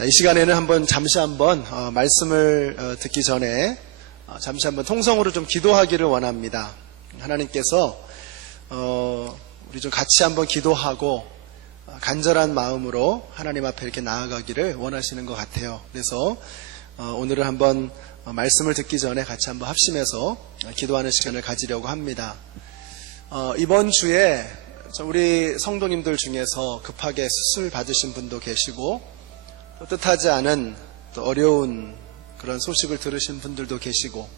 자, 이 시간에는 잠시 한번 말씀을 듣기 전에 잠시 한번 통성으로 좀 기도하기를 원합니다. 하나님께서 우리 좀 같이 한번 기도하고 간절한 마음으로 하나님 앞에 이렇게 나아가기를 원하시는 것 같아요. 그래서 오늘은 한번 말씀을 듣기 전에 같이 한번 합심해서 기도하는 시간을 가지려고 합니다. 이번 주에 우리 성도님들 중에서 급하게 수술 받으신 분도 계시고 또 뜻하지 않은 또 어려운 그런 소식을 들으신 분들도 계시고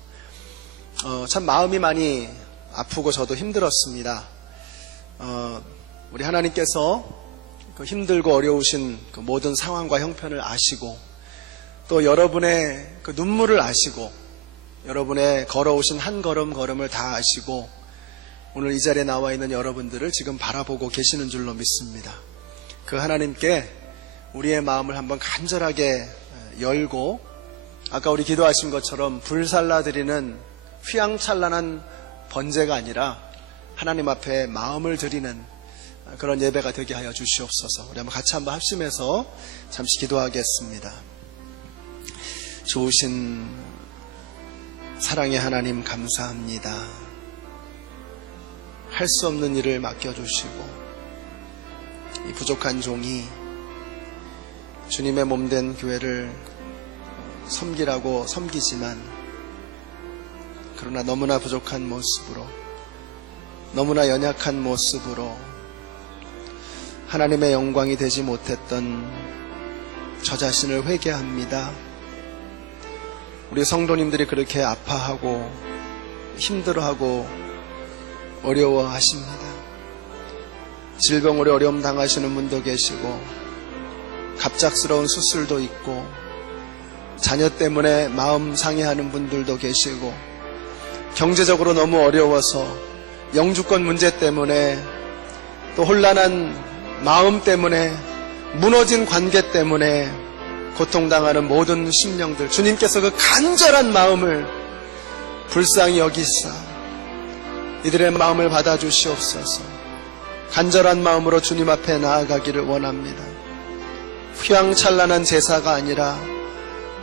참 마음이 많이 아프고 저도 힘들었습니다. 우리 하나님께서 그 힘들고 어려우신 그 모든 상황과 형편을 아시고 또 여러분의 그 눈물을 아시고 여러분의 걸어오신 한 걸음 걸음을 다 아시고 오늘 이 자리에 나와 있는 여러분들을 지금 바라보고 계시는 줄로 믿습니다. 그 하나님께 우리의 마음을 한번 간절하게 열고 아까 우리 기도하신 것처럼 불살라드리는 휘황찬란한 번제가 아니라 하나님 앞에 마음을 드리는 그런 예배가 되게 하여 주시옵소서. 우리 한번 같이 한번 합심해서 잠시 기도하겠습니다. 좋으신 사랑의 하나님 감사합니다. 할 수 없는 일을 맡겨주시고 이 부족한 종이 주님의 몸된 교회를 섬기라고 섬기지만 그러나 너무나 부족한 모습으로 너무나 연약한 모습으로 하나님의 영광이 되지 못했던 저 자신을 회개합니다. 우리 성도님들이 그렇게 아파하고 힘들어하고 어려워하십니다. 질병으로 어려움 당하시는 분도 계시고 갑작스러운 수술도 있고 자녀 때문에 마음 상해하는 분들도 계시고 경제적으로 너무 어려워서 영주권 문제 때문에 또 혼란한 마음 때문에 무너진 관계 때문에 고통당하는 모든 심령들 주님께서 그 간절한 마음을 불쌍히 여기사 이들의 마음을 받아주시옵소서. 간절한 마음으로 주님 앞에 나아가기를 원합니다. 휘황찬란한 제사가 아니라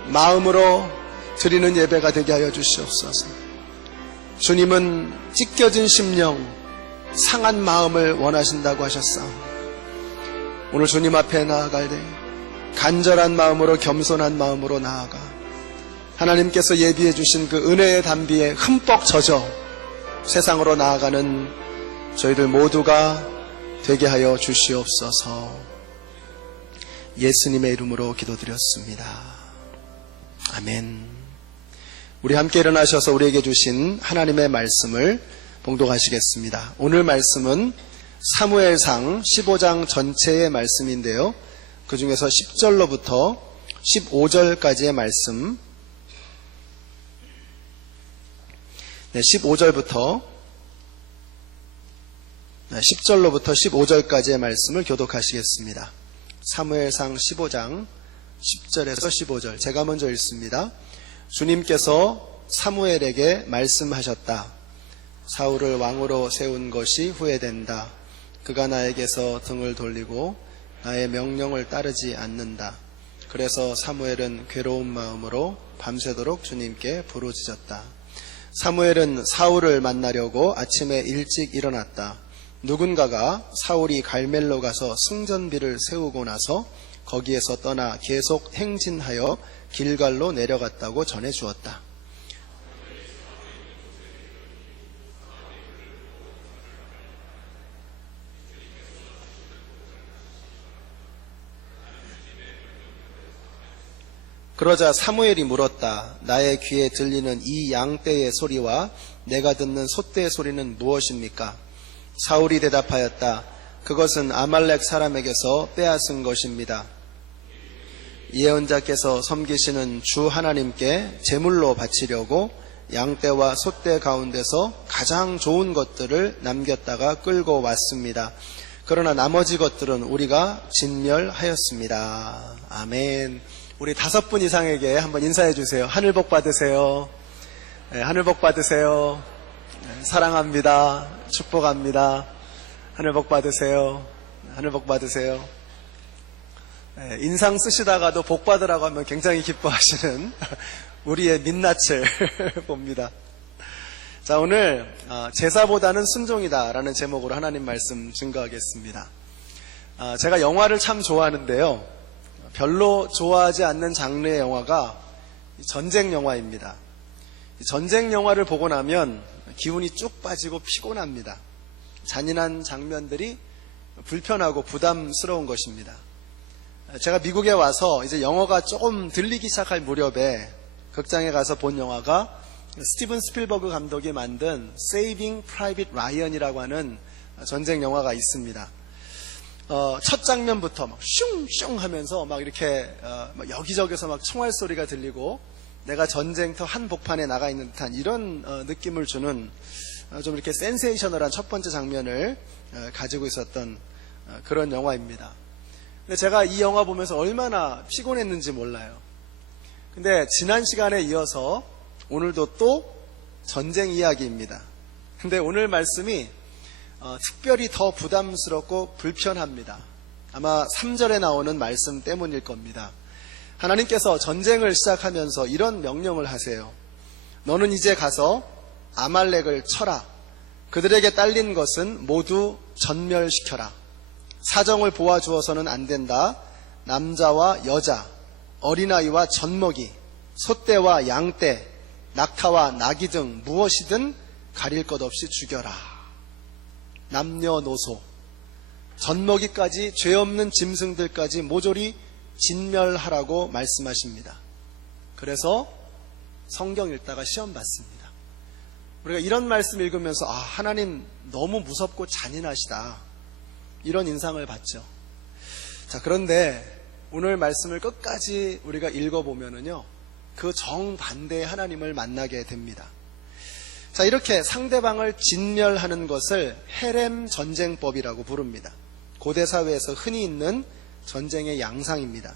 마음으로 드리는 예배가 되게 하여 주시옵소서. 주님은 찢겨진 심령, 상한 마음을 원하신다고 하셨사옵니다. 오늘 주님 앞에 나아갈 때 간절한 마음으로 겸손한 마음으로 나아가 하나님께서 예비해 주신 그 은혜의 담비에 흠뻑 젖어 세상으로 나아가는 저희들 모두가 되게 하여 주시옵소서. 예수님의 이름으로 기도드렸습니다. 아멘. 우리 함께 일어나셔서 우리에게 주신 하나님의 말씀을 봉독하시겠습니다. 오늘 말씀은 사무엘상 15장 전체의 말씀인데요. 그 중에서 10절로부터 15절까지의 말씀, 10절로부터 15절까지의 말씀을 교독하시겠습니다. 사무엘상 15장 10절에서 15절 제가 먼저 읽습니다. 주님께서 사무엘에게 말씀하셨다. 사울을 왕으로 세운 것이 후회된다. 그가 나에게서 등을 돌리고 나의 명령을 따르지 않는다. 그래서 사무엘은 괴로운 마음으로 밤새도록 주님께 부르짖었다. 사무엘은 사울을 만나려고 아침에 일찍 일어났다. 누군가가 사울이 갈멜로 가서 승전비를 세우고 나서 거기에서 떠나 계속 행진하여 길갈로 내려갔다고 전해 주었다. 그러자 사무엘이 물었다. 나의 귀에 들리는 이 양떼의 소리와 내가 듣는 소떼의 소리는 무엇입니까? 사울이 대답하였다. 그것은 아말렉 사람에게서 빼앗은 것입니다. 예언자께서 섬기시는 주 하나님께 제물로 바치려고 양떼와 소떼 가운데서 가장 좋은 것들을 남겼다가 끌고 왔습니다. 그러나 나머지 것들은 우리가 진멸하였습니다. 아멘. 우리 5분 이상에게 한번 인사해 주세요. 하늘 복 받으세요. 네, 하늘 복 받으세요. 네, 사랑합니다. 축복합니다. 하늘 복 받으세요. 하늘 복 받으세요. 인상 쓰시다가도 복 받으라고 하면 굉장히 기뻐하시는 우리의 민낯을 봅니다. 자, 오늘 제사보다는 순종이다라는 제목으로 하나님 말씀 증거하겠습니다. 제가 영화를 참 좋아하는데요. 별로 좋아하지 않는 장르의 영화가 전쟁 영화입니다. 전쟁 영화를 보고 나면 기운이 쭉 빠지고 피곤합니다. 잔인한 장면들이 불편하고 부담스러운 것입니다. 제가 미국에 와서 이제 영어가 조금 들리기 시작할 무렵에 극장에 가서 본 영화가 스티븐 스필버그 감독이 만든 Saving Private Ryan이라고 하는 전쟁 영화가 있습니다. 첫 장면부터 막 슝슝 하면서 막 이렇게 여기저기서 막 총알 소리가 들리고 내가 전쟁터 한복판에 나가 있는 듯한 이런 느낌을 주는 좀 이렇게 센세이셔널한 첫 번째 장면을 가지고 있었던 그런 영화입니다. 근데 제가 이 영화 보면서 얼마나 피곤했는지 몰라요. 근데 지난 시간에 이어서 오늘도 또 전쟁 이야기입니다. 근데 오늘 말씀이 특별히 더 부담스럽고 불편합니다. 아마 3절에 나오는 말씀 때문일 겁니다. 하나님께서 전쟁을 시작하면서 이런 명령을 하세요. 너는 이제 가서 아말렉을 쳐라. 그들에게 딸린 것은 모두 전멸시켜라. 사정을 보아주어서는 안 된다. 남자와 여자, 어린아이와 젖먹이, 소떼와 양떼, 낙타와 나귀 등 무엇이든 가릴 것 없이 죽여라. 남녀노소, 젖먹이까지 죄 없는 짐승들까지 모조리 진멸하라고 말씀하십니다. 그래서 성경 읽다가 시험 받습니다. 우리가 이런 말씀 읽으면서 하나님 너무 무섭고 잔인하시다. 이런 인상을 받죠. 자, 그런데 오늘 말씀을 끝까지 우리가 읽어보면은요, 그 정반대의 하나님을 만나게 됩니다. 자, 이렇게 상대방을 진멸하는 것을 헤렘 전쟁법이라고 부릅니다. 고대 사회에서 흔히 있는 전쟁의 양상입니다.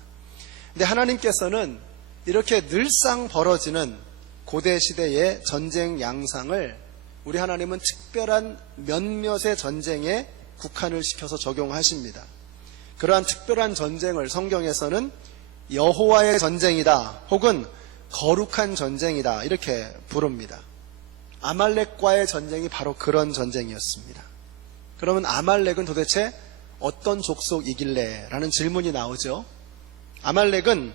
근데 하나님께서는 이렇게 늘상 벌어지는 고대 시대의 전쟁 양상을 우리 하나님은 특별한 몇몇의 전쟁에 국한을 시켜서 적용하십니다. 그러한 특별한 전쟁을 성경에서는 여호와의 전쟁이다 혹은 거룩한 전쟁이다 이렇게 부릅니다. 아말렉과의 전쟁이 바로 그런 전쟁이었습니다. 그러면 아말렉은 도대체 어떤 족속이길래? 라는 질문이 나오죠. 아말렉은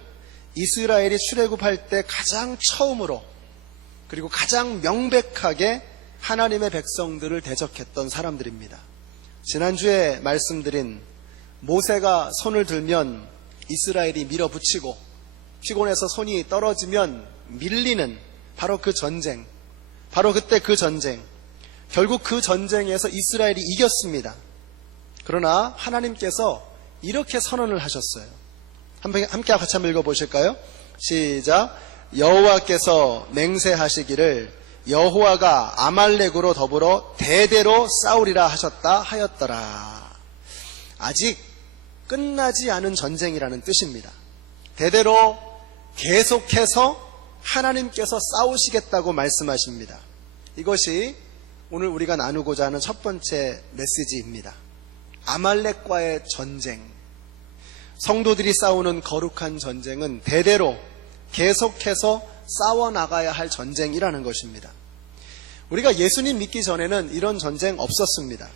이스라엘이 출애굽할 때 가장 처음으로 그리고 가장 명백하게 하나님의 백성들을 대적했던 사람들입니다. 지난주에 말씀드린 모세가 손을 들면 이스라엘이 밀어붙이고 피곤해서 손이 떨어지면 밀리는 바로 그 전쟁, 바로 그때 그 전쟁, 결국 그 전쟁에서 이스라엘이 이겼습니다. 그러나 하나님께서 이렇게 선언을 하셨어요. 함께 같이 한번 읽어보실까요? 시작. 여호와께서 맹세하시기를 여호와가 아말렉으로 더불어 대대로 싸우리라 하셨다 하였더라. 아직 끝나지 않은 전쟁이라는 뜻입니다. 대대로 계속해서 하나님께서 싸우시겠다고 말씀하십니다. 이것이 오늘 우리가 나누고자 하는 첫 번째 메시지입니다. 아말렉과의 전쟁, 성도들이 싸우는 거룩한 전쟁은 대대로 계속해서 싸워나가야 할 전쟁이라는 것입니다. 우리가 예수님 믿기 전에는 이런 전쟁 없었습니다.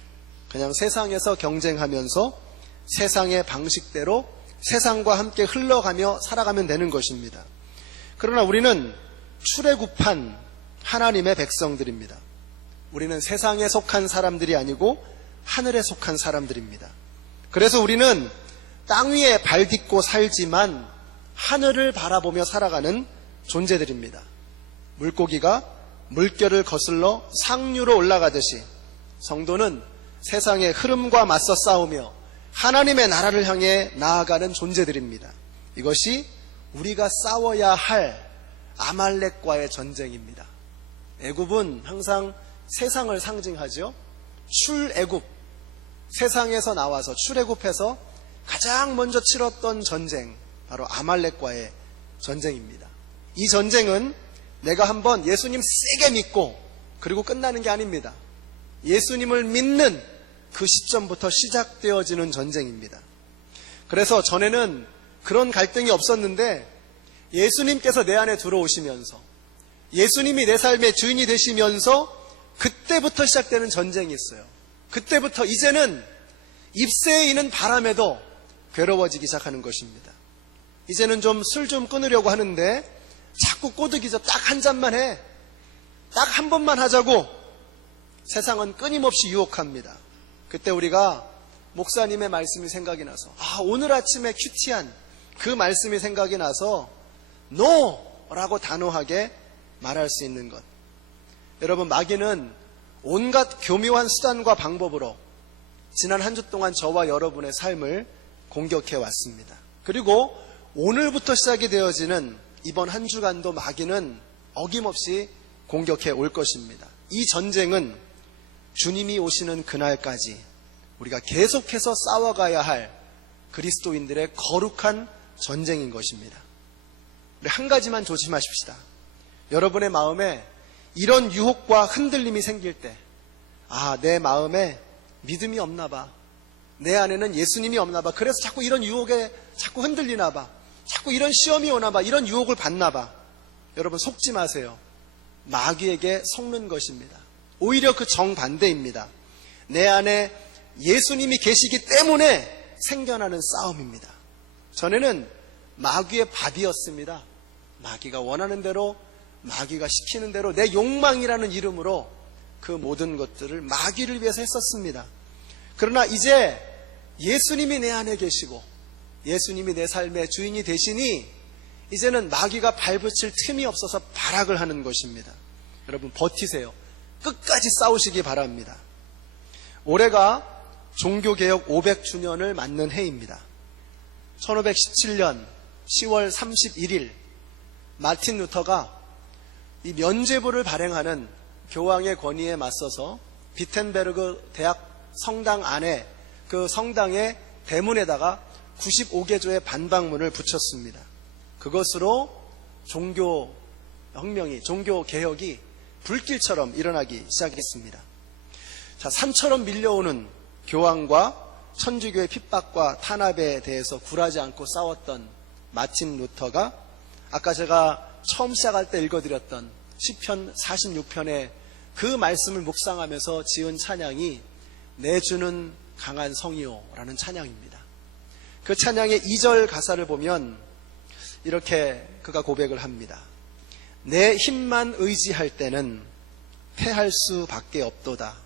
그냥 세상에서 경쟁하면서 세상의 방식대로 세상과 함께 흘러가며 살아가면 되는 것입니다. 그러나 우리는 출애굽한 하나님의 백성들입니다. 우리는 세상에 속한 사람들이 아니고 하늘에 속한 사람들입니다. 그래서 우리는 땅 위에 발 딛고 살지만 하늘을 바라보며 살아가는 존재들입니다. 물고기가 물결을 거슬러 상류로 올라가듯이 성도는 세상의 흐름과 맞서 싸우며 하나님의 나라를 향해 나아가는 존재들입니다. 이것이 우리가 싸워야 할 아말렉과의 전쟁입니다. 애굽은 항상 세상을 상징하죠. 출애굽, 세상에서 나와서 출애굽해서 가장 먼저 치렀던 전쟁, 바로 아말렉과의 전쟁입니다. 이 전쟁은 내가 한번 예수님 세게 믿고 그리고 끝나는 게 아닙니다. 예수님을 믿는 그 시점부터 시작되어지는 전쟁입니다. 그래서 전에는 그런 갈등이 없었는데 예수님께서 내 안에 들어오시면서 예수님이 내 삶의 주인이 되시면서 그때부터 시작되는 전쟁이 있어요. 그때부터 이제는 입새에 이는 바람에도 괴로워지기 시작하는 것입니다. 이제는 좀 술 좀 끊으려고 하는데 자꾸 꼬드기죠. 딱 한 잔만 해. 딱 한 번만 하자고 세상은 끊임없이 유혹합니다. 그때 우리가 목사님의 말씀이 생각이 나서 오늘 아침에 큐티한 그 말씀이 생각이 나서 NO라고 단호하게 말할 수 있는 것. 여러분, 마귀는 온갖 교묘한 수단과 방법으로 지난 한 주 동안 저와 여러분의 삶을 공격해 왔습니다. 그리고 오늘부터 시작이 되어지는 이번 한 주간도 마귀는 어김없이 공격해 올 것입니다. 이 전쟁은 주님이 오시는 그날까지 우리가 계속해서 싸워가야 할 그리스도인들의 거룩한 전쟁인 것입니다. 우리 한 가지만 조심하십시다. 여러분의 마음에 이런 유혹과 흔들림이 생길 때, 내 마음에 믿음이 없나 봐. 내 안에는 예수님이 없나 봐. 그래서 자꾸 이런 유혹에 자꾸 흔들리나 봐. 자꾸 이런 시험이 오나 봐. 이런 유혹을 받나 봐. 여러분, 속지 마세요. 마귀에게 속는 것입니다. 오히려 그 정반대입니다. 내 안에 예수님이 계시기 때문에 생겨나는 싸움입니다. 전에는 마귀의 밥이었습니다. 마귀가 원하는 대로, 마귀가 시키는 대로 내 욕망이라는 이름으로 그 모든 것들을 마귀를 위해서 했었습니다. 그러나 이제 예수님이 내 안에 계시고 예수님이 내 삶의 주인이 되시니 이제는 마귀가 발붙일 틈이 없어서 발악을 하는 것입니다. 여러분, 버티세요. 끝까지 싸우시기 바랍니다. 올해가 종교개혁 500주년을 맞는 해입니다. 1517년 10월 31일 마틴 루터가 이 면죄부를 발행하는 교황의 권위에 맞서서 비텐베르그 대학 성당 안에 그 성당의 대문에다가 95개조의 반박문을 붙였습니다. 그것으로 종교개혁이 불길처럼 일어나기 시작했습니다. 자, 산처럼 밀려오는 교황과 천주교의 핍박과 탄압에 대해서 굴하지 않고 싸웠던 마틴 루터가 아까 제가 처음 시작할 때 읽어드렸던 시편 46편의 그 말씀을 묵상하면서 지은 찬양이 내 주는 강한 성이요라는 찬양입니다. 그 찬양의 2절 가사를 보면 이렇게 그가 고백을 합니다. 내 힘만 의지할 때는 패할 수밖에 없도다.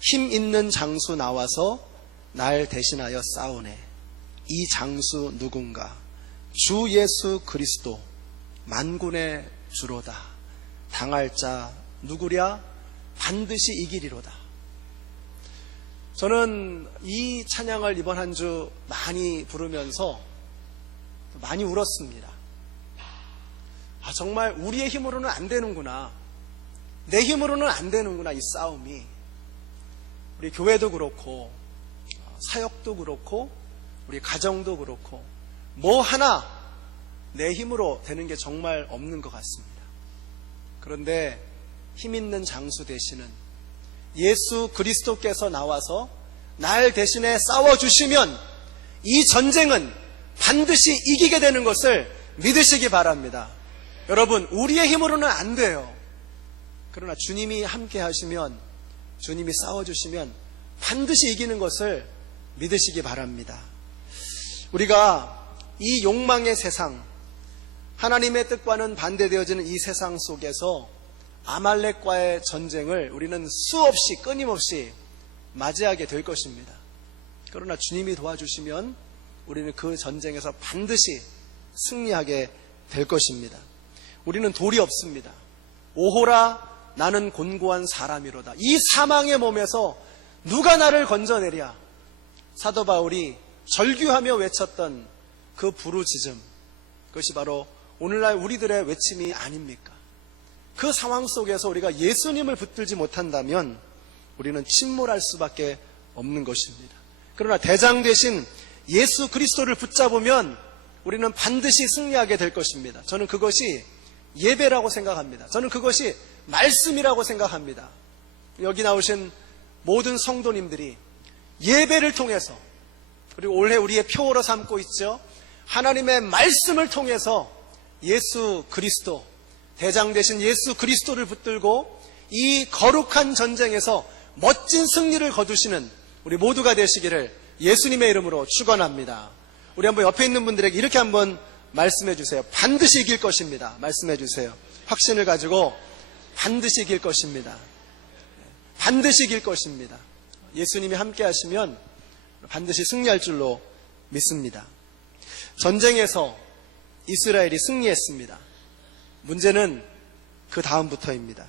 힘 있는 장수 나와서 날 대신하여 싸우네. 이 장수 누군가? 주 예수 그리스도 만군의 주로다. 당할 자 누구랴? 반드시 이기리로다. 저는 이 찬양을 이번 한 주 많이 부르면서 많이 울었습니다. 정말 우리의 힘으로는 안 되는구나. 내 힘으로는 안 되는구나, 이 싸움이. 우리 교회도 그렇고 사역도 그렇고 우리 가정도 그렇고 뭐 하나 내 힘으로 되는 게 정말 없는 것 같습니다. 그런데 힘 있는 장수 되시는 예수 그리스도께서 나와서 날 대신에 싸워주시면 이 전쟁은 반드시 이기게 되는 것을 믿으시기 바랍니다. 여러분, 우리의 힘으로는 안 돼요. 그러나 주님이 함께 하시면, 주님이 싸워주시면 반드시 이기는 것을 믿으시기 바랍니다. 우리가 이 욕망의 세상, 하나님의 뜻과는 반대되어지는 이 세상 속에서 아말렉과의 전쟁을 우리는 수없이 끊임없이 맞이하게 될 것입니다. 그러나 주님이 도와주시면 우리는 그 전쟁에서 반드시 승리하게 될 것입니다. 우리는 돌이 없습니다. 오호라 나는 곤고한 사람이로다. 이 사망의 몸에서 누가 나를 건져내랴. 사도 바울이 절규하며 외쳤던 그 부르짖음, 그것이 바로 오늘날 우리들의 외침이 아닙니까? 그 상황 속에서 우리가 예수님을 붙들지 못한다면 우리는 침몰할 수밖에 없는 것입니다. 그러나 대장 되신 예수 그리스도를 붙잡으면 우리는 반드시 승리하게 될 것입니다. 저는 그것이 예배라고 생각합니다. 저는 그것이 말씀이라고 생각합니다. 여기 나오신 모든 성도님들이 예배를 통해서, 그리고 올해 우리의 표어로 삼고 있죠. 하나님의 말씀을 통해서 예수 그리스도, 대장 되신 예수 그리스도를 붙들고 이 거룩한 전쟁에서 멋진 승리를 거두시는 우리 모두가 되시기를 예수님의 이름으로 축원합니다. 우리 한번 옆에 있는 분들에게 이렇게 한번 말씀해 주세요. 반드시 이길 것입니다. 말씀해 주세요. 확신을 가지고 반드시 이길 것입니다. 반드시 이길 것입니다. 예수님이 함께 하시면 반드시 승리할 줄로 믿습니다. 전쟁에서 이스라엘이 승리했습니다. 문제는 그 다음부터입니다.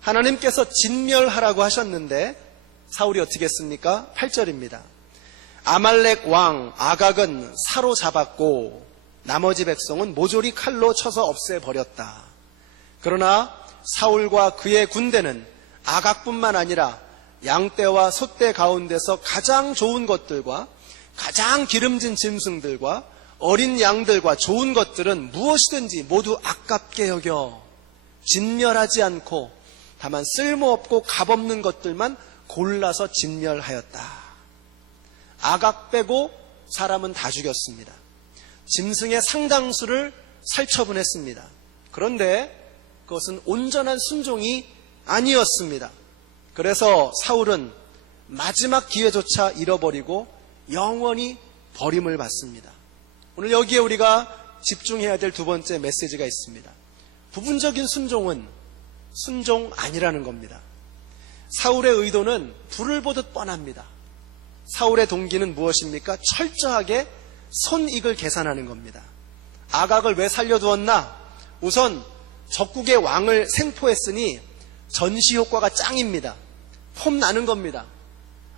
하나님께서 진멸하라고 하셨는데 사울이 어떻게 했습니까? 8절입니다. 아말렉 왕 아각은 사로잡았고 나머지 백성은 모조리 칼로 쳐서 없애버렸다. 그러나 사울과 그의 군대는 아각뿐만 아니라 양떼와 소떼 가운데서 가장 좋은 것들과 가장 기름진 짐승들과 어린 양들과 좋은 것들은 무엇이든지 모두 아깝게 여겨 진멸하지 않고 다만 쓸모없고 값없는 것들만 골라서 진멸하였다. 아각 빼고 사람은 다 죽였습니다. 짐승의 상당수를 살처분했습니다. 그런데 그것은 온전한 순종이 아니었습니다. 그래서 사울은 마지막 기회조차 잃어버리고 영원히 버림을 받습니다. 오늘 여기에 우리가 집중해야 될 두 번째 메시지가 있습니다. 부분적인 순종은 순종 아니라는 겁니다. 사울의 의도는 불을 보듯 뻔합니다. 사울의 동기는 무엇입니까? 철저하게 손익을 계산하는 겁니다. 아각을 왜 살려두었나? 우선 적국의 왕을 생포했으니 전시 효과가 짱입니다. 폼 나는 겁니다.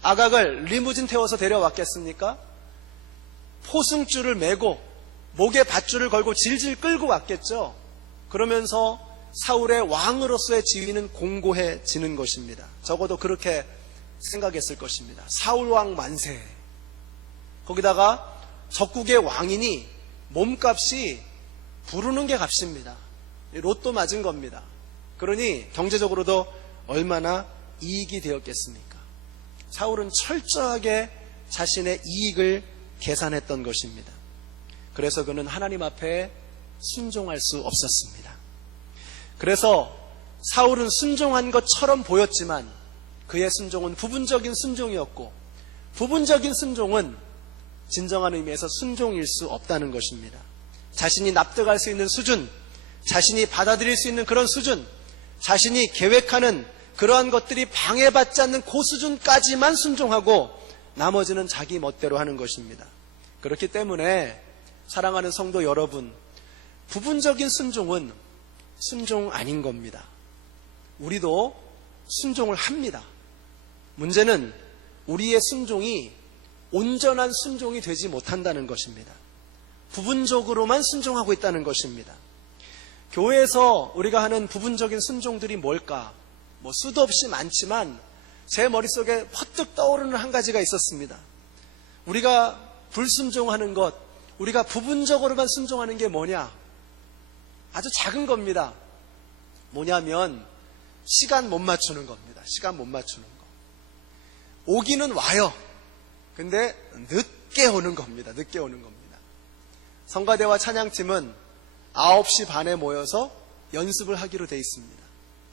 아각을 리무진 태워서 데려왔겠습니까? 포승줄을 메고 목에 밧줄을 걸고 질질 끌고 왔겠죠. 그러면서 사울의 왕으로서의 지위는 공고해지는 것입니다. 적어도 그렇게 생각했을 것입니다. 사울 왕 만세. 거기다가 적국의 왕이니 몸값이 부르는 게 값입니다. 로또 맞은 겁니다. 그러니 경제적으로도 얼마나 이익이 되었겠습니까? 사울은 철저하게 자신의 이익을 계산했던 것입니다. 그래서 그는 하나님 앞에 순종할 수 없었습니다. 그래서 사울은 순종한 것처럼 보였지만 그의 순종은 부분적인 순종이었고, 부분적인 순종은 진정한 의미에서 순종일 수 없다는 것입니다. 자신이 납득할 수 있는 수준, 자신이 받아들일 수 있는 그런 수준, 자신이 계획하는 그러한 것들이 방해받지 않는 그 수준까지만 순종하고 나머지는 자기 멋대로 하는 것입니다. 그렇기 때문에 사랑하는 성도 여러분, 부분적인 순종은 순종 아닌 겁니다. 우리도 순종을 합니다. 문제는 우리의 순종이 온전한 순종이 되지 못한다는 것입니다. 부분적으로만 순종하고 있다는 것입니다. 교회에서 우리가 하는 부분적인 순종들이 뭘까? 수도 없이 많지만 제 머릿속에 퍼뜩 떠오르는 한 가지가 있었습니다. 우리가 불순종하는 것, 우리가 부분적으로만 순종하는 게 뭐냐? 아주 작은 겁니다. 뭐냐면 시간 못 맞추는 겁니다. 시간 못 맞추는 거. 오기는 와요. 근데 늦게 오는 겁니다. 늦게 오는 겁니다. 성가대와 찬양팀은 9시 반에 모여서 연습을 하기로 돼 있습니다.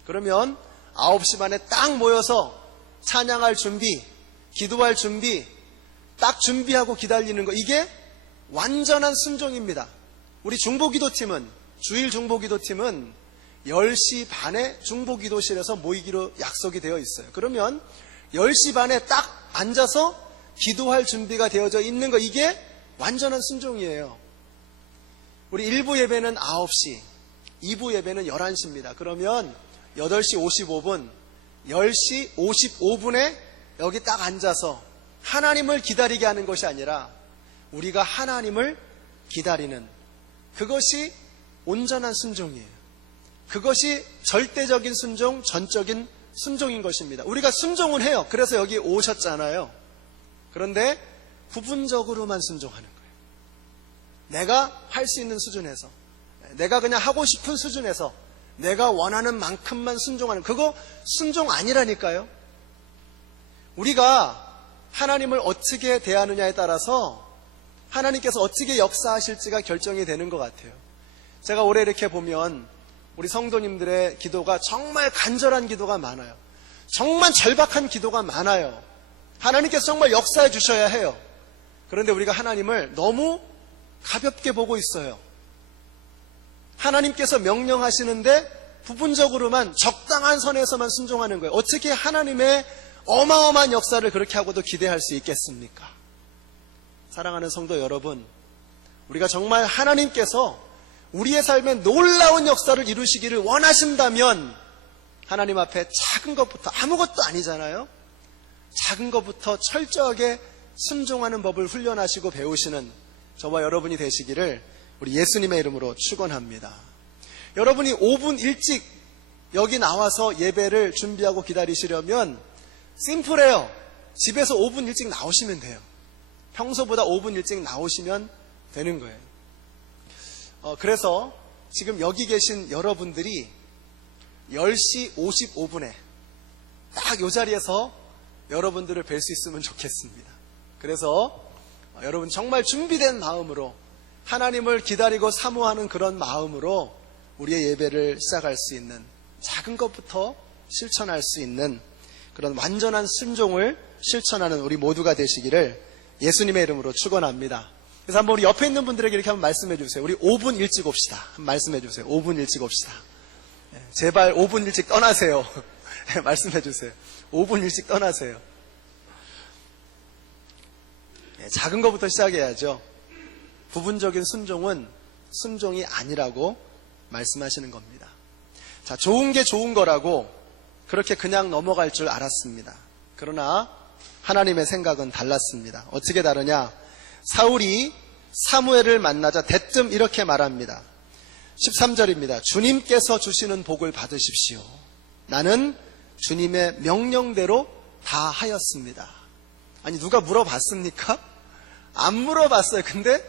그러면 9시 반에 딱 모여서 찬양할 준비, 기도할 준비, 딱 준비하고 기다리는 거, 이게 완전한 순종입니다. 우리 중보기도팀은, 주일 중보기도팀은 10시 반에 중보기도실에서 모이기로 약속이 되어 있어요. 그러면 10시 반에 딱 앉아서 기도할 준비가 되어져 있는 거, 이게 완전한 순종이에요. 우리 1부 예배는 9시, 2부 예배는 11시입니다. 그러면 8시 55분, 10시 55분에 여기 딱 앉아서 하나님을 기다리게 하는 것이 아니라 우리가 하나님을 기다리는, 그것이 온전한 순종이에요. 그것이 절대적인 순종, 전적인 순종인 것입니다. 우리가 순종은 해요. 그래서 여기 오셨잖아요. 그런데 부분적으로만 순종하는 거예요. 내가 할 수 있는 수준에서, 내가 그냥 하고 싶은 수준에서 내가 원하는 만큼만 순종하는, 그거 순종 아니라니까요. 우리가 하나님을 어떻게 대하느냐에 따라서 하나님께서 어떻게 역사하실지가 결정이 되는 것 같아요. 제가 올해 이렇게 보면 우리 성도님들의 기도가 정말 간절한 기도가 많아요. 정말 절박한 기도가 많아요. 하나님께서 정말 역사해 주셔야 해요. 그런데 우리가 하나님을 너무 가볍게 보고 있어요. 하나님께서 명령하시는데 부분적으로만 적당한 선에서만 순종하는 거예요. 어떻게 하나님의 어마어마한 역사를 그렇게 하고도 기대할 수 있겠습니까? 사랑하는 성도 여러분, 우리가 정말 하나님께서 우리의 삶에 놀라운 역사를 이루시기를 원하신다면 하나님 앞에 작은 것부터, 아무것도 아니잖아요. 작은 것부터 철저하게 순종하는 법을 훈련하시고 배우시는 저와 여러분이 되시기를 우리 예수님의 이름으로 축원합니다. 여러분이 5분 일찍 여기 나와서 예배를 준비하고 기다리시려면 심플해요. 집에서 5분 일찍 나오시면 돼요. 평소보다 5분 일찍 나오시면 되는 거예요. 그래서 지금 여기 계신 여러분들이 10시 55분에 딱 이 자리에서 여러분들을 뵐 수 있으면 좋겠습니다. 그래서 여러분 정말 준비된 마음으로 하나님을 기다리고 사모하는 그런 마음으로 우리의 예배를 시작할 수 있는, 작은 것부터 실천할 수 있는 그런 완전한 순종을 실천하는 우리 모두가 되시기를 예수님의 이름으로 축원합니다. 그래서 한번 우리 옆에 있는 분들에게 이렇게 한번 말씀해 주세요. 우리 5분 일찍 옵시다. 한번 말씀해 주세요. 5분 일찍 옵시다. 제발 5분 일찍 떠나세요. 말씀해 주세요. 5분 일찍 떠나세요. 작은 것부터 시작해야죠. 부분적인 순종은 순종이 아니라고 말씀하시는 겁니다. 자, 좋은 게 좋은 거라고 그렇게 그냥 넘어갈 줄 알았습니다. 그러나 하나님의 생각은 달랐습니다. 어떻게 다르냐? 사울이 사무엘을 만나자 대뜸 이렇게 말합니다. 13절입니다. 주님께서 주시는 복을 받으십시오. 나는 주님의 명령대로 다 하였습니다. 아니, 누가 물어봤습니까? 안 물어봤어요. 근데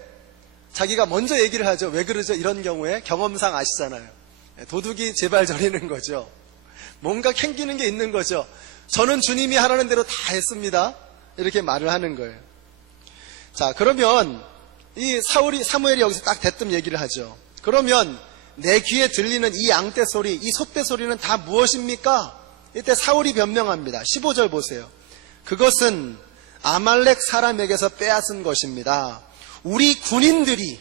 자기가 먼저 얘기를 하죠. 왜 그러죠? 이런 경우에 경험상 아시잖아요. 도둑이 제발 저리는 거죠. 뭔가 캥기는 게 있는 거죠. 저는 주님이 하라는 대로 다 했습니다. 이렇게 말을 하는 거예요. 자, 그러면 이 사무엘이 여기서 딱 대뜸 얘기를 하죠. 그러면 내 귀에 들리는 이 양떼 소리, 이 소떼 소리는 다 무엇입니까? 이때 사울이 변명합니다. 15절 보세요. 그것은 아말렉 사람에게서 빼앗은 것입니다. 우리 군인들이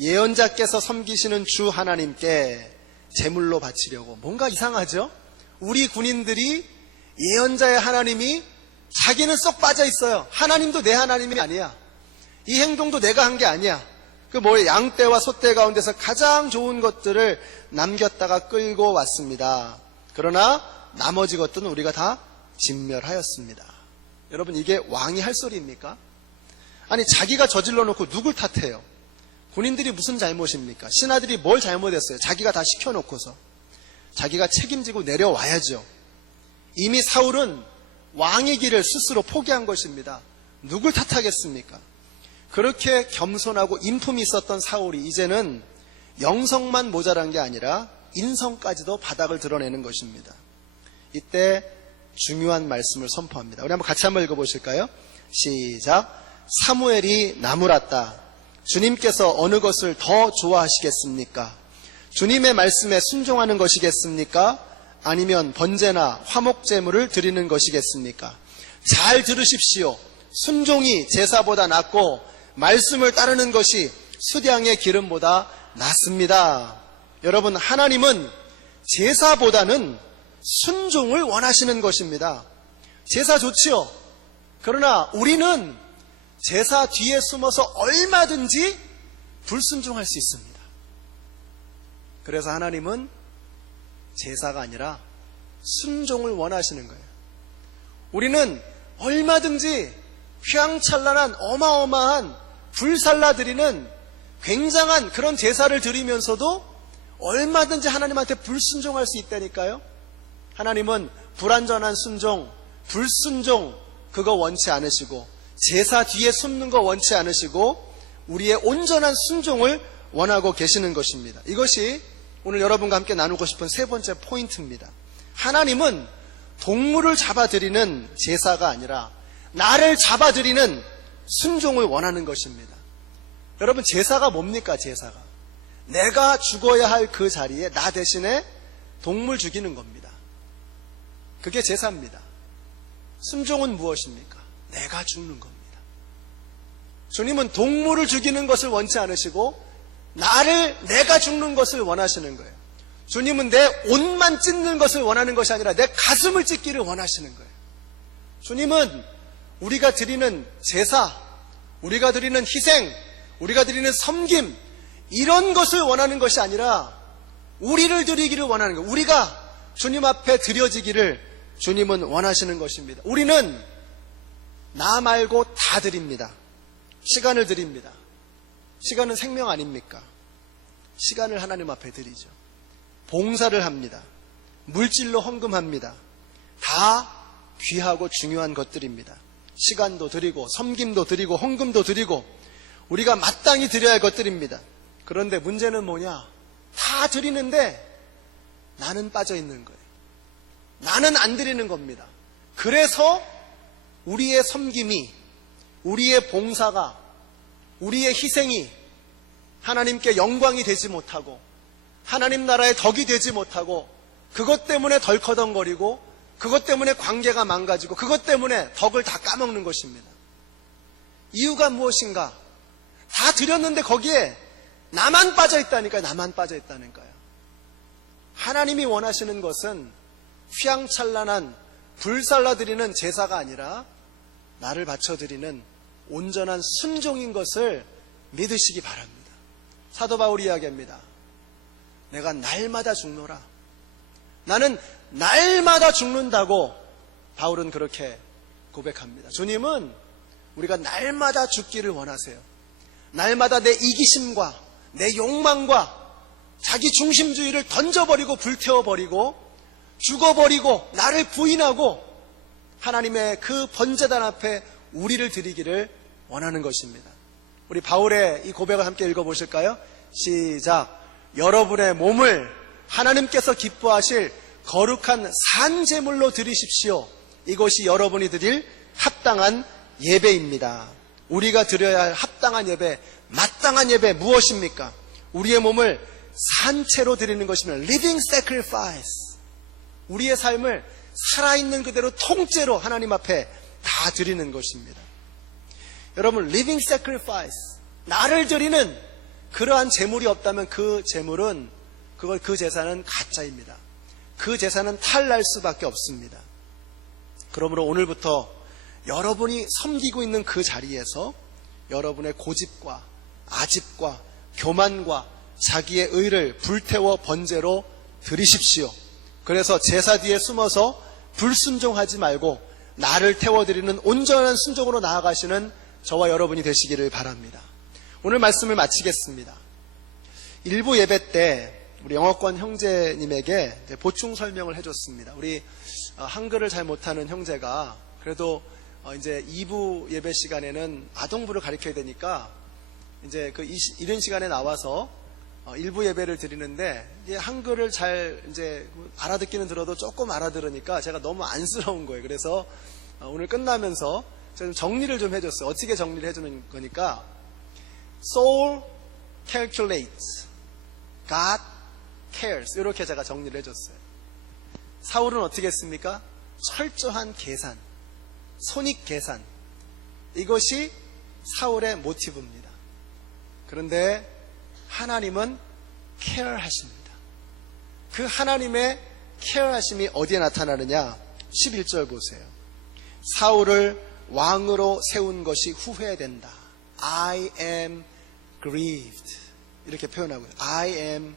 예언자께서 섬기시는 주 하나님께 제물로 바치려고. 뭔가 이상하죠? 우리 군인들이 예언자의 하나님이 자기는 쏙 빠져 있어요. 하나님도 내 하나님이 아니야. 이 행동도 내가 한 게 아니야. 그 양떼와 소떼 가운데서 가장 좋은 것들을 남겼다가 끌고 왔습니다. 그러나 나머지 것들은 우리가 다 진멸하였습니다. 여러분, 이게 왕이 할 소리입니까? 아니, 자기가 저질러 놓고 누굴 탓해요? 군인들이 무슨 잘못입니까? 신하들이 뭘 잘못했어요? 자기가 다 시켜놓고서. 자기가 책임지고 내려와야죠. 이미 사울은 왕의 길을 스스로 포기한 것입니다. 누굴 탓하겠습니까? 그렇게 겸손하고 인품이 있었던 사울이 이제는 영성만 모자란 게 아니라 인성까지도 바닥을 드러내는 것입니다. 이때 중요한 말씀을 선포합니다. 우리 같이 한번 읽어보실까요? 시작. 사무엘이 나무랐다. 주님께서 어느 것을 더 좋아하시겠습니까? 주님의 말씀에 순종하는 것이겠습니까? 아니면 번제나 화목제물을 드리는 것이겠습니까? 잘 들으십시오. 순종이 제사보다 낫고 말씀을 따르는 것이 수량의 기름보다 낫습니다. 여러분, 하나님은 제사보다는 순종을 원하시는 것입니다. 제사 좋지요. 그러나 우리는 제사 뒤에 숨어서 얼마든지 불순종할 수 있습니다. 그래서 하나님은 제사가 아니라 순종을 원하시는 거예요. 우리는 얼마든지 휘황찬란한 어마어마한 불살라드리는 굉장한 그런 제사를 드리면서도 얼마든지 하나님한테 불순종할 수 있다니까요. 하나님은 불완전한 순종, 불순종 그거 원치 않으시고 제사 뒤에 숨는 거 원치 않으시고 우리의 온전한 순종을 원하고 계시는 것입니다. 이것이 오늘 여러분과 함께 나누고 싶은 세 번째 포인트입니다. 하나님은 동물을 잡아드리는 제사가 아니라 나를 잡아드리는 순종을 원하는 것입니다. 여러분, 제사가 뭡니까? 제사가 내가 죽어야 할 그 자리에 나 대신에 동물 죽이는 겁니다. 그게 제사입니다. 순종은 무엇입니까? 내가 죽는 겁니다. 주님은 동물을 죽이는 것을 원치 않으시고 내가 죽는 것을 원하시는 거예요. 주님은 내 옷만 찢는 것을 원하는 것이 아니라 내 가슴을 찢기를 원하시는 거예요. 주님은 우리가 드리는 제사, 우리가 드리는 희생, 우리가 드리는 섬김, 이런 것을 원하는 것이 아니라 우리를 드리기를 원하는 거예요. 우리가 주님 앞에 드려지기를 주님은 원하시는 것입니다. 우리는 나 말고 다 드립니다. 시간을 드립니다. 시간은 생명 아닙니까? 시간을 하나님 앞에 드리죠. 봉사를 합니다. 물질로 헌금합니다. 다 귀하고 중요한 것들입니다. 시간도 드리고 섬김도 드리고 헌금도 드리고 우리가 마땅히 드려야 할 것들입니다. 그런데 문제는 뭐냐? 다 드리는데 나는 빠져 있는 거예요. 나는 안 드리는 겁니다. 그래서 우리의 섬김이, 우리의 봉사가, 우리의 희생이 하나님께 영광이 되지 못하고 하나님 나라의 덕이 되지 못하고 그것 때문에 덜커덩거리고 그것 때문에 관계가 망가지고 그것 때문에 덕을 다 까먹는 것입니다. 이유가 무엇인가? 다 드렸는데 거기에 나만 빠져 있다니까요. 나만 빠져 있다니까요. 하나님이 원하시는 것은 휘황찬란한 불살라드리는 제사가 아니라 나를 바쳐드리는 온전한 순종인 것을 믿으시기 바랍니다. 사도 바울이 이야기합니다. 내가 날마다 죽노라. 나는 날마다 죽는다고 바울은 그렇게 고백합니다. 주님은 우리가 날마다 죽기를 원하세요. 날마다 내 이기심과 내 욕망과 자기 중심주의를 던져버리고 불태워버리고 죽어버리고 나를 부인하고 하나님의 그 번제단 앞에 우리를 드리기를 원하는 것입니다. 우리 바울의 이 고백을 함께 읽어보실까요? 시작. 여러분의 몸을 하나님께서 기뻐하실 거룩한 산제물로 드리십시오. 이것이 여러분이 드릴 합당한 예배입니다. 우리가 드려야 할 합당한 예배, 마땅한 예배 무엇입니까? 우리의 몸을 산채로 드리는 것이면 living sacrifice. 우리의 삶을 살아있는 그대로 통째로 하나님 앞에 다 드리는 것입니다. 여러분, living sacrifice, 나를 드리는 그러한 제물이 없다면 그 제물은 그 제사는 가짜입니다. 그 제사는 탈날 수밖에 없습니다. 그러므로 오늘부터 여러분이 섬기고 있는 그 자리에서 여러분의 고집과 아집과 교만과 자기의 의를 불태워 번제로 드리십시오. 그래서 제사 뒤에 숨어서 불순종하지 말고 나를 태워드리는 온전한 순종으로 나아가시는 저와 여러분이 되시기를 바랍니다. 오늘 말씀을 마치겠습니다. 일부 예배 때 우리 영어권 형제님에게 보충 설명을 해줬습니다. 우리 한글을 잘 못하는 형제가 그래도 이제 2부 예배 시간에는 아동부를 가르쳐야 되니까 이제 이른 시간에 나와서 일부 예배를 드리는데 한글을 잘 이제 알아듣기는 들어도 조금 알아들으니까 제가 너무 안쓰러운 거예요. 그래서 오늘 끝나면서 제가 정리를 좀 해줬어요. 어떻게 정리를 해주는 거니까 Soul calculates, God cares. 이렇게 제가 정리를 해줬어요. 사울은 어떻게 했습니까? 철저한 계산, 손익 계산. 이것이 사울의 모티브입니다. 그런데 하나님은 care 하십니다. 그 하나님의 care 하심이 어디에 나타나느냐? 11절 보세요. 사울을 왕으로 세운 것이 후회된다. I am grieved. 이렇게 표현하고요. I am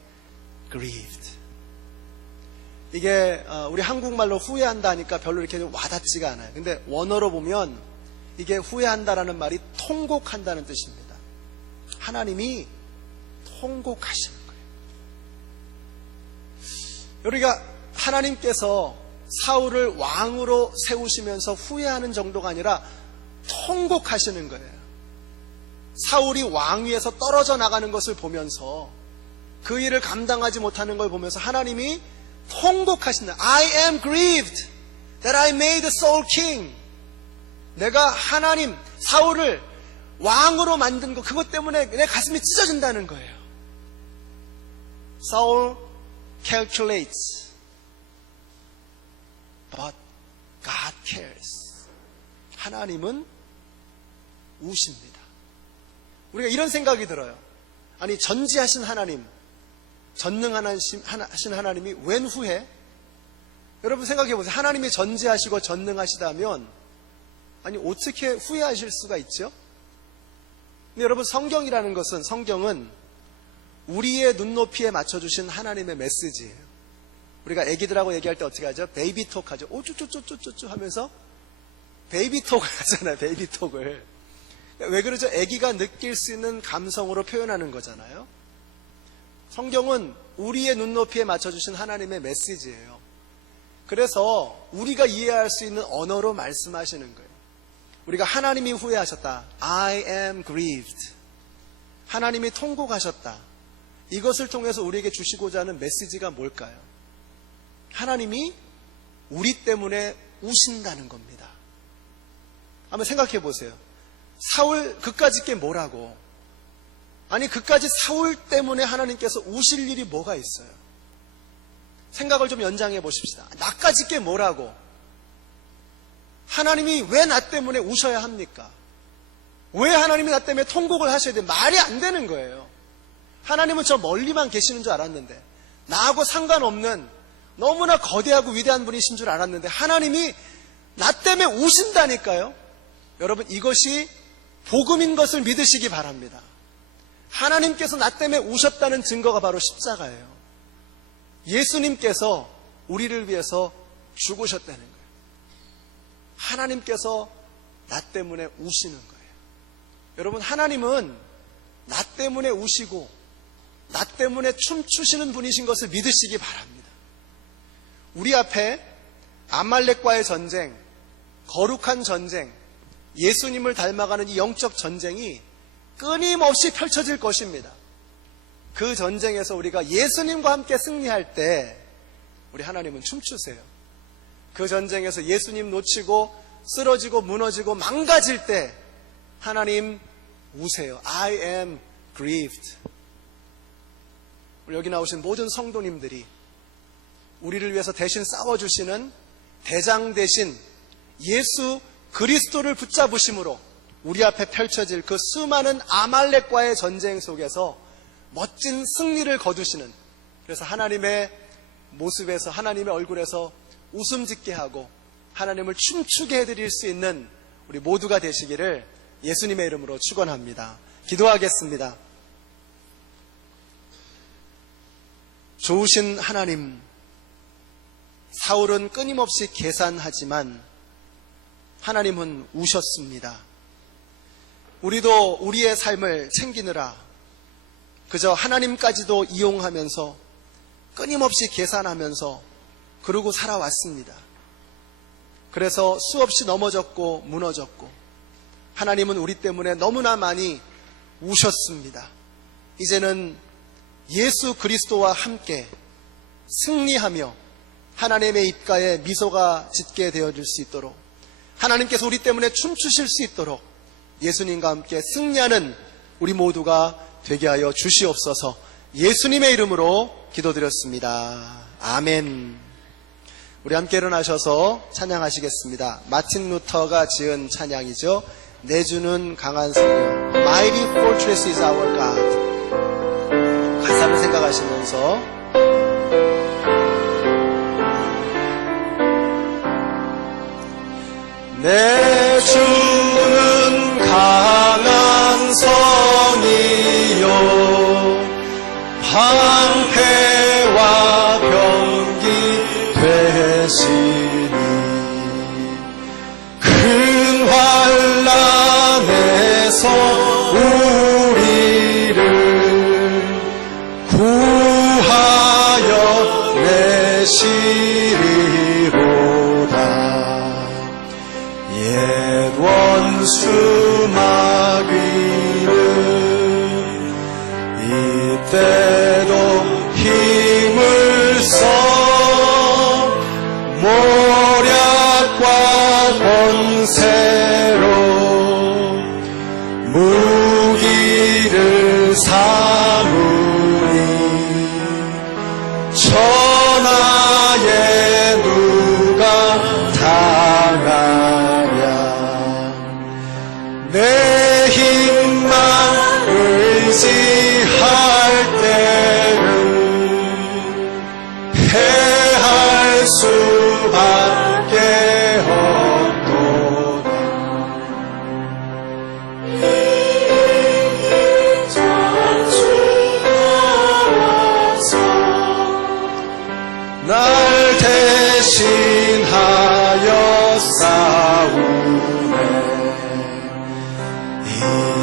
grieved. 이게 우리 한국말로 후회한다 하니까 별로 이렇게 와닿지가 않아요. 근데 원어로 보면 이게 후회한다라는 말이 통곡한다는 뜻입니다. 하나님이 통곡하시는 거예요. 우리가 하나님께서 사울을 왕으로 세우시면서 후회하는 정도가 아니라 통곡하시는 거예요. 사울이 왕위에서 떨어져 나가는 것을 보면서 그 일을 감당하지 못하는 걸 보면서 하나님이 통곡하신다. I am grieved that I made Saul king. 내가 사울을 왕으로 만든 것, 그것 때문에 내 가슴이 찢어진다는 거예요. Saul calculates, but God cares. 하나님은 우십니다. 우리가 이런 생각이 들어요. 아니, 전지하신 하나님, 전능하신 하나님이 웬 후회? 여러분 생각해 보세요. 하나님이 전지하시고 전능하시다면 아니 어떻게 후회하실 수가 있죠? 근데 여러분, 성경이라는 것은, 성경은 우리의 눈높이에 맞춰주신 하나님의 메시지예요. 우리가 애기들하고 얘기할 때 어떻게 하죠? 베이비톡 하죠. 오쭈쭈쭈쭈쭈 하면서 베이비톡을 하잖아요. 베이비톡을. 왜 그러죠? 애기가 느낄 수 있는 감성으로 표현하는 거잖아요. 성경은 우리의 눈높이에 맞춰주신 하나님의 메시지예요. 그래서 우리가 이해할 수 있는 언어로 말씀하시는 거예요. 우리가 하나님이 후회하셨다. I am grieved. 하나님이 통곡하셨다. 이것을 통해서 우리에게 주시고자 하는 메시지가 뭘까요? 하나님이 우리 때문에 우신다는 겁니다. 한번 생각해 보세요. 사울 그까짓 게 뭐라고? 아니, 그까짓 사울 때문에 하나님께서 우실 일이 뭐가 있어요? 생각을 좀 연장해 보십시다. 나까짓 게 뭐라고? 하나님이 왜 나 때문에 우셔야 합니까? 왜 하나님이 나 때문에 통곡을 하셔야 돼요? 말이 안 되는 거예요. 하나님은 저 멀리만 계시는 줄 알았는데, 나하고 상관없는 너무나 거대하고 위대한 분이신 줄 알았는데 하나님이 나 때문에 우신다니까요. 여러분, 이것이 복음인 것을 믿으시기 바랍니다. 하나님께서 나 때문에 우셨다는 증거가 바로 십자가예요. 예수님께서 우리를 위해서 죽으셨다는 거예요. 하나님께서 나 때문에 우시는 거예요. 여러분, 하나님은 나 때문에 우시고 나 때문에 춤추시는 분이신 것을 믿으시기 바랍니다. 우리 앞에 아말렉과의 전쟁, 거룩한 전쟁, 예수님을 닮아가는 이 영적 전쟁이 끊임없이 펼쳐질 것입니다. 그 전쟁에서 우리가 예수님과 함께 승리할 때 우리 하나님은 춤추세요. 그 전쟁에서 예수님 놓치고 쓰러지고 무너지고 망가질 때 하나님 우세요. I am grieved. 여기 나오신 모든 성도님들이 우리를 위해서 대신 싸워주시는 대장 대신 예수 그리스도를 붙잡으심으로 우리 앞에 펼쳐질 그 수많은 아말렉과의 전쟁 속에서 멋진 승리를 거두시는, 그래서 하나님의 모습에서, 하나님의 얼굴에서 웃음 짓게 하고 하나님을 춤추게 해드릴 수 있는 우리 모두가 되시기를 예수님의 이름으로 축원합니다. 기도하겠습니다. 좋으신 하나님, 사울은 끊임없이 계산하지만 하나님은 우셨습니다. 우리도 우리의 삶을 챙기느라 그저 하나님까지도 이용하면서 끊임없이 계산하면서 그러고 살아왔습니다. 그래서 수없이 넘어졌고 무너졌고 하나님은 우리 때문에 너무나 많이 우셨습니다. 이제는 예수 그리스도와 함께 승리하며 하나님의 입가에 미소가 짙게 되어질 수 있도록, 하나님께서 우리 때문에 춤추실 수 있도록 예수님과 함께 승리하는 우리 모두가 되게 하여 주시옵소서. 예수님의 이름으로 기도드렸습니다. 아멘. 우리 함께 일어나셔서 찬양하시겠습니다. 마틴 루터가 지은 찬양이죠. 내 주는 강한 성령, Mighty Fortress is our God. 가사를 생각하시면서 내 주는 강한 성이요 방패와 병기 되시니 큰 환난에서 우리를 구하여 내시리로다. 옛 원수 마귀는 이때도 힘을 써 모략과 권세로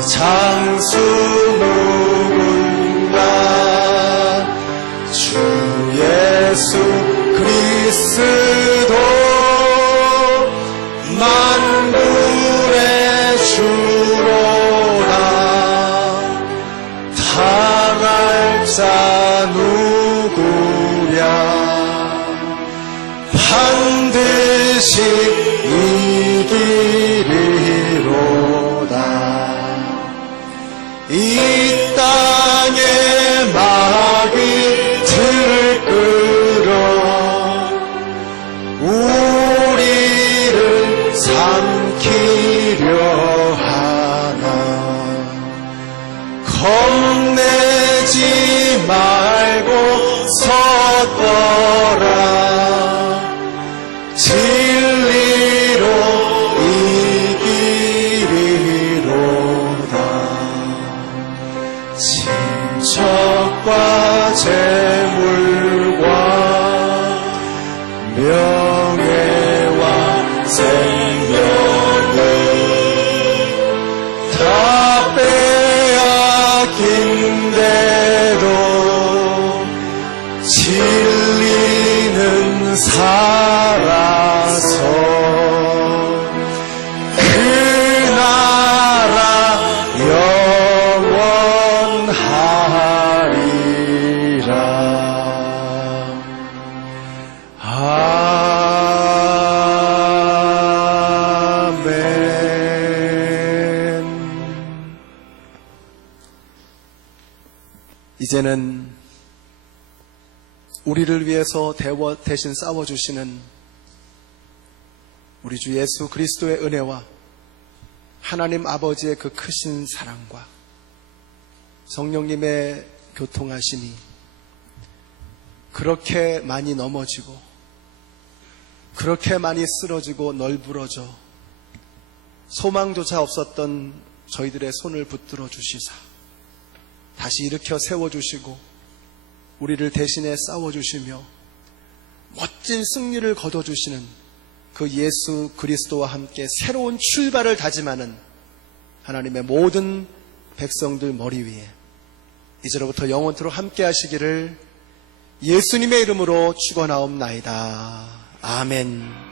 장수 누군가 주 예수 그리스도 만군의 주로라. 당할 자 누구랴 반드시 이기리로다. 이 땅에 마귀 들끓어 우리를 삼키려 하나. 겁내지 말고 섰더라. 진리로 이기리로다. 친척과 재물과 명예와 생명을 다 빼앗긴데도 진리는 살아서 그 나라 영원하리라. 아멘. 이제는 우리를 위해서 대신 싸워주시는 우리 주 예수 그리스도의 은혜와 하나님 아버지의 그 크신 사랑과 성령님의 교통하심이 그렇게 많이 넘어지고 그렇게 많이 쓰러지고 널브러져 소망조차 없었던 저희들의 손을 붙들어 주시사 다시 일으켜 세워주시고 우리를 대신해 싸워주시며 멋진 승리를 거둬주시는 그 예수 그리스도와 함께 새로운 출발을 다짐하는 하나님의 모든 백성들 머리 위에 이제로부터 영원토록 함께 하시기를 예수님의 이름으로 축원하옵나이다. 아멘.